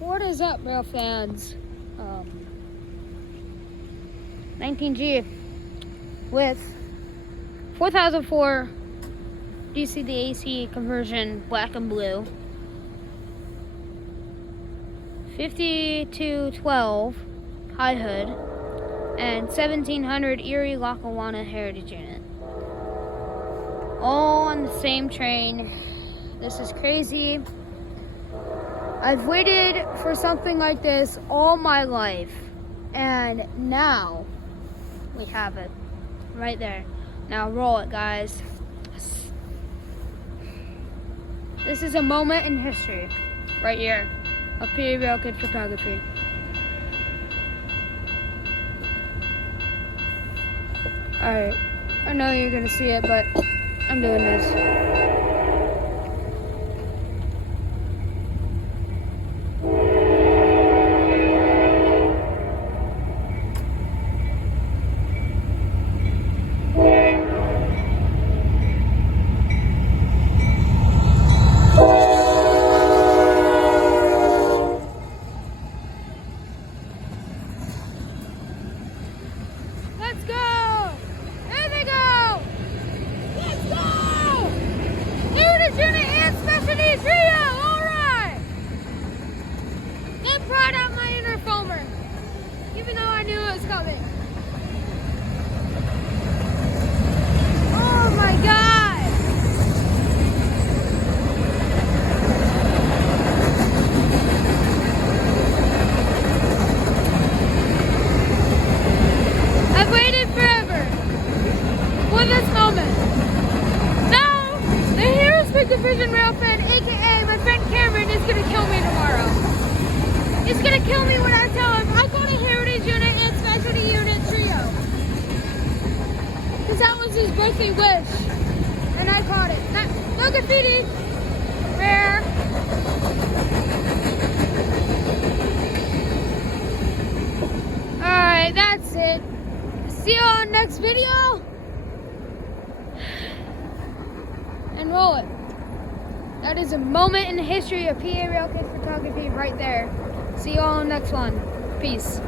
What is up, rail fans? 19G with 4004 DC to AC conversion, black and blue. 5212 high hood and 1700 Erie Lackawanna Heritage Unit. All on the same train. This is crazy. I've waited for something like this all my life, and now we have it right there. Now roll it, guys. This is a moment in history right here of PA Rail Kid Photography. Alright, I know you're gonna see it, but I'm doing this. Let's go! There they go! Let's go! Heritage Unit and Specialty Trio! Alright! That brought out my inner foamer, even though I knew it was coming. Oh my god! I've waited forever for this moment. Now, the Harrisburg Division Rail fan, aka my friend Cameron, is gonna kill me tomorrow. He's gonna kill me when I tell him I got a Heritage Unit and Specialty Unit Trio. Because that was his birthday wish. And I caught it. No graffiti. Rare. Alright, that's it. See you on the next video. And roll it. That is a moment in the history of PA Rail Kid Photography right there. See you all on the next one. Peace.